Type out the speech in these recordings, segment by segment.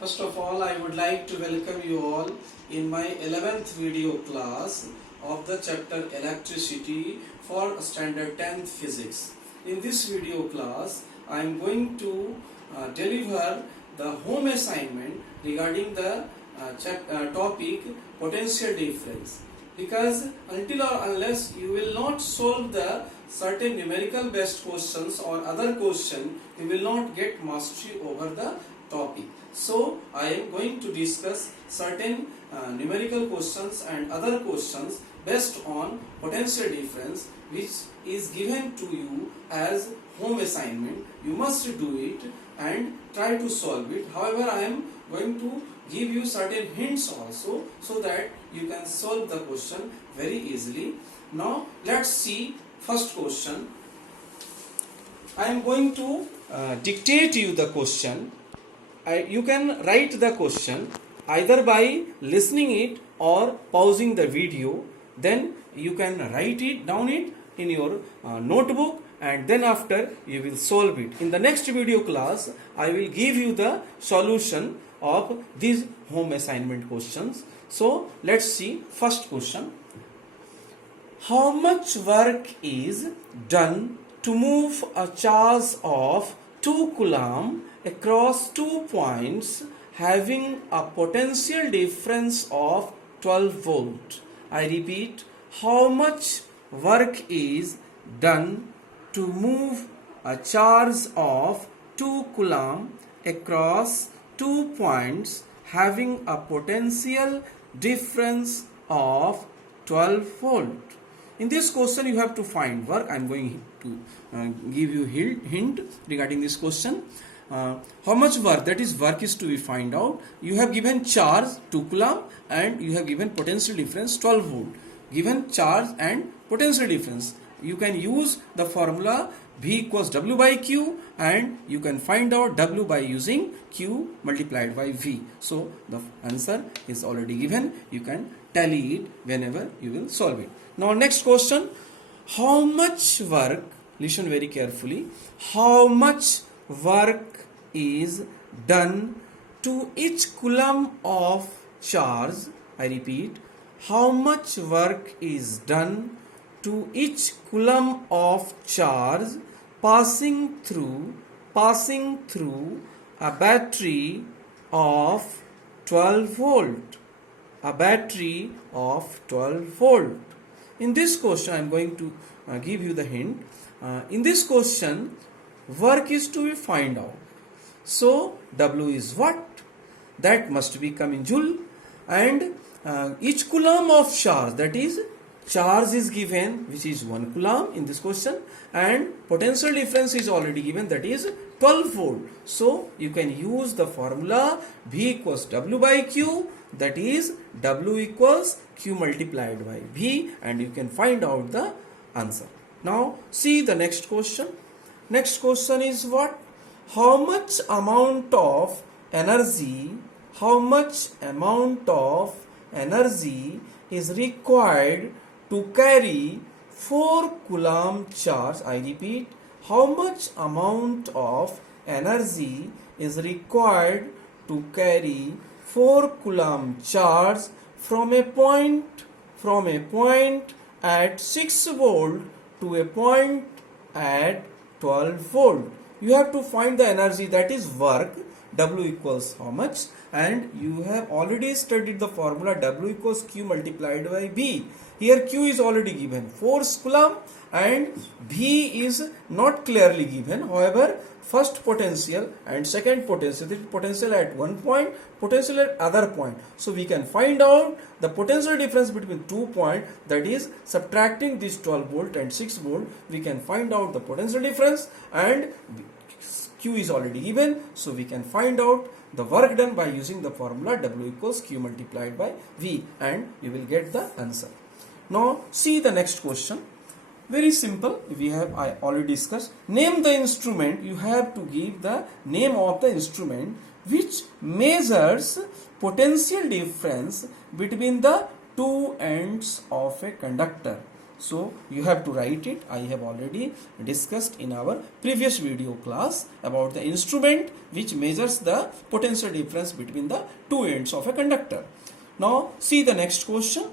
First of all, I would like to welcome you all in my 11th video class of the chapter Electricity for Standard 10th Physics. In this video class, I am going to deliver the home assignment regarding the topic potential difference. Because until or unless you will not solve the certain numerical based questions or other question, you will not get mastery over the topic. So I am going to discuss certain numerical questions and other questions based on potential difference, which is given to you as home assignment. You must do it and try to solve it. However, I am going to give you certain hints also so that you can solve the question very easily. Now let's see first question. I am going to dictate you the question. You can write the question either by listening it or pausing the video. Then you can write it down in your notebook, and then after you will solve it. In the next video class, I will give you the solution of these home assignment questions. So let's see first question. How much work is done to move a charge of 2 coulomb across 2 points having a potential difference of 12 volt? I repeat, how much work is done to move a charge of 2 coulomb across 2 points having a potential difference of 12 volt? In this question you have to find work. I am going to give you hint regarding this question. How much work, that is work is to be find out. You have given charge 2 coulomb and you have given potential difference 12 volt. Given charge and potential difference, you can use the formula V equals W by Q, and you can find out W by using Q multiplied by V. So the answer is already given. You can tally it whenever you will solve it. Now next question. How much work, listen very carefully, how much work is done to each coulomb of charge? I repeat, how much work is done to each coulomb of charge passing through a battery of 12 volt. A battery of 12 volt. In this question, I am going to give you the hint. In this question, work is to be find out. So W is what? That must be come in joule, and each coulomb of charge, that is charge is given, which is 1 coulomb in this question, and potential difference is already given, that is 12 volt. So you can use the formula V equals W by Q, that is W equals Q multiplied by V, and you can find out the answer. Now see the next question. Next question is what? How much amount of energy is required to carry 4 coulomb charge? I repeat, how much amount of energy is required to carry 4 coulomb charge from a point at 6 volt to a point at 12 volt? You have to find the energy, that is work. W equals how much, and you have already studied the formula W equals Q multiplied by V. Here Q is already given 4 coulomb and V is not clearly given. However, first potential and second potential, the potential at one point, potential at other point. So we can find out the potential difference between 2 points, that is subtracting this 12 volt and 6 volt, we can find out the potential difference, and Q is already given, so we can find out the work done by using the formula W equals Q multiplied by V, and you will get the answer. Now see the next question. Very simple. I already discussed. Name the instrument. You have to give the name of the instrument which measures potential difference between the two ends of a conductor. So you have to write it. I have already discussed in our previous video class about the instrument which measures the potential difference between the two ends of a conductor. Now see the next question.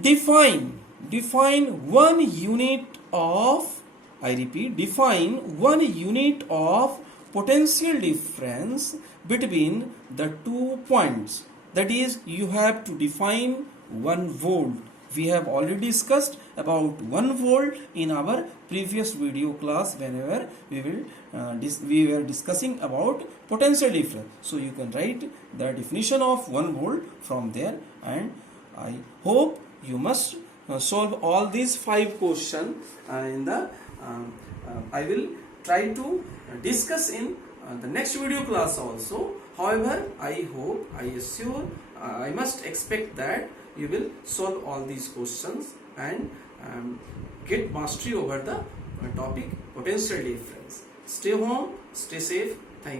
Define one unit of, I repeat, define one unit of potential difference between the 2 points. That is, you have to define 1 volt. We have already discussed about 1 volt in our previous video class whenever we were discussing about potential difference. So you can write the definition of 1 volt from there, and I hope you must solve all these 5 questions in the I will try to discuss in the next video class also. However, I hope, I assure, I must expect that you will solve all these questions and get mastery over the topic potential difference. Stay home, stay safe.